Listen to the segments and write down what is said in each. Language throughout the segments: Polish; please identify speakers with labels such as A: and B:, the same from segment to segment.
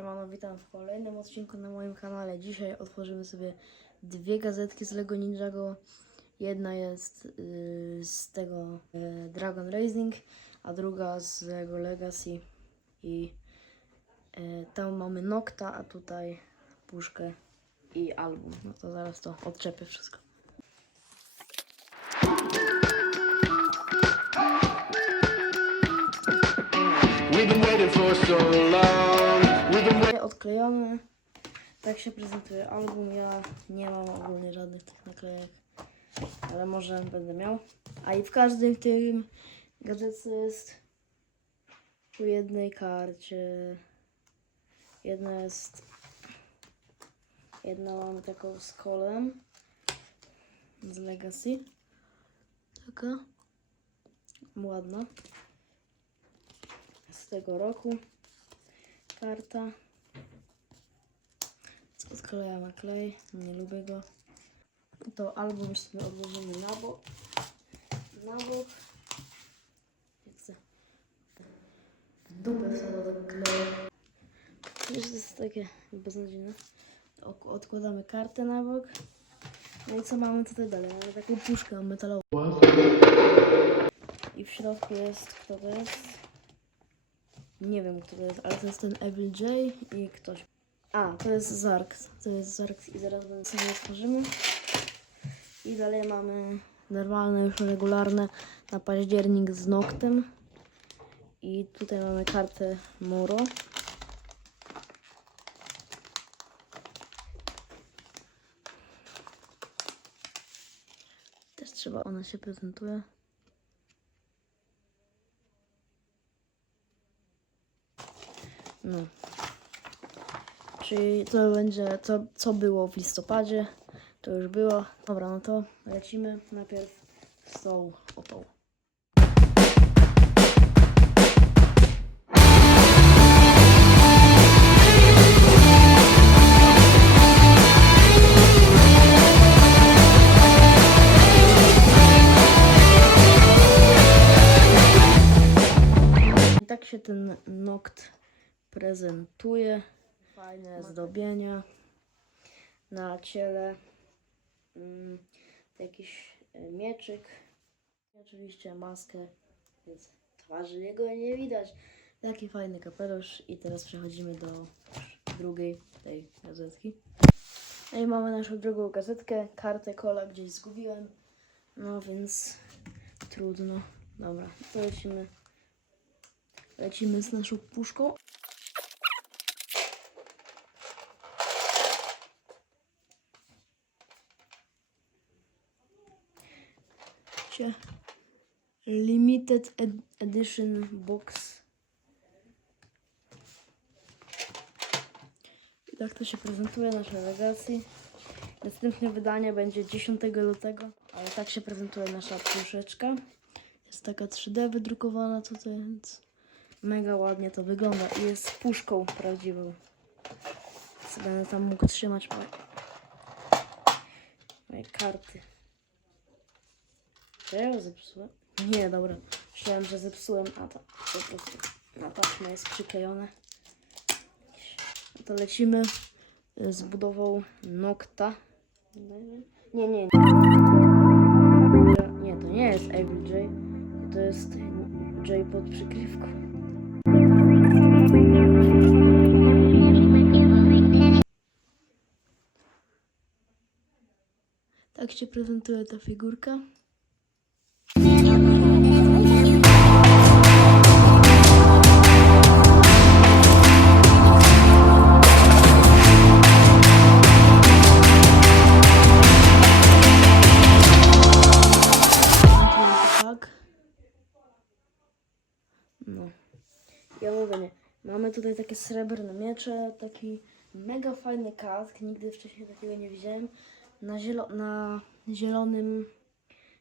A: Siemano, witam w kolejnym odcinku na moim kanale. Dzisiaj otworzymy sobie dwie gazetki z Lego Ninjago. Jedna jest y, z tego y, Dragon Racing, a druga z Lego Legacy. I y, tam mamy Nocta, a tutaj puszkę i album. No to zaraz to odczepię wszystko.
B: We've been waiting for so long.
A: Odklejony. Tak się prezentuje album. Ja nie mam ogólnie żadnych tych naklejek, ale może będę miał. A i w każdym tym gazetce jest po jednej karcie. Jedna jest. Jedna mamy taką z kolem z Legacy. Taka ładna. Z tego roku karta. Odklejam na klej, nie lubię go. To album już sobie odłożymy na bok. Na bok. W dupę sobie kleju. Wiesz, to jest takie beznadziejne. Odkładamy kartę na bok. No i co mamy tutaj dalej? Mamy taką puszkę metalową. I w środku jest, kto to jest? Nie wiem, kto to jest, ale to jest ten Evil J i ktoś. A, to jest Zark. To jest Zark i zaraz będę sobie otworzymy. I dalej mamy normalne, już regularne na październik z Noctem. I tutaj mamy kartę Moro. Też trzeba, ona się prezentuje. No. Czyli to będzie, co, co było w listopadzie, to już było. Dobra, no to lecimy najpierw z tą opą. Tak się ten nokt prezentuje. Fajne zdobienia na ciele. Mm, jakiś e, mieczyk. I oczywiście maskę, więc twarzy jego nie widać. Taki fajny kapelusz. I teraz przechodzimy do drugiej tej gazetki. No i mamy naszą drugą gazetkę. Kartę kola gdzieś zgubiłem. No więc trudno. Dobra, lecimy. Lecimy z naszą puszką. Cie- Limited ed- Edition Box. I tak to się prezentuje nasza legacji. Następne wydanie będzie 10 lutego, ale tak się prezentuje nasza puszeczka. Jest taka 3D wydrukowana tutaj, więc mega ładnie to wygląda i jest puszką prawdziwą. Więc Będę tam mógł trzymać moje karty. Zepsułem? Nie, dobra. Myślałem, że zepsułem, a to po prostu na taśmę jest przyklejone. No To lecimy z budową Nocta. Nie, nie, nie. Nie, to nie jest Evil J. To jest J pod przykrywką. Tak się prezentuje ta figurka. No. Ja mówię, nie. Mamy tutaj takie srebrne miecze, taki mega fajny kask. Nigdy wcześniej takiego nie widziałem. Na, zielo- na zielonym,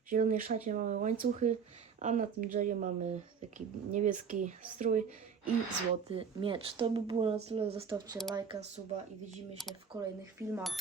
A: zielonej szacie mamy łańcuchy, a na tym Jayu mamy taki niebieski strój i złoty miecz. To by było na tyle. Zostawcie lajka, suba i widzimy się w kolejnych filmach.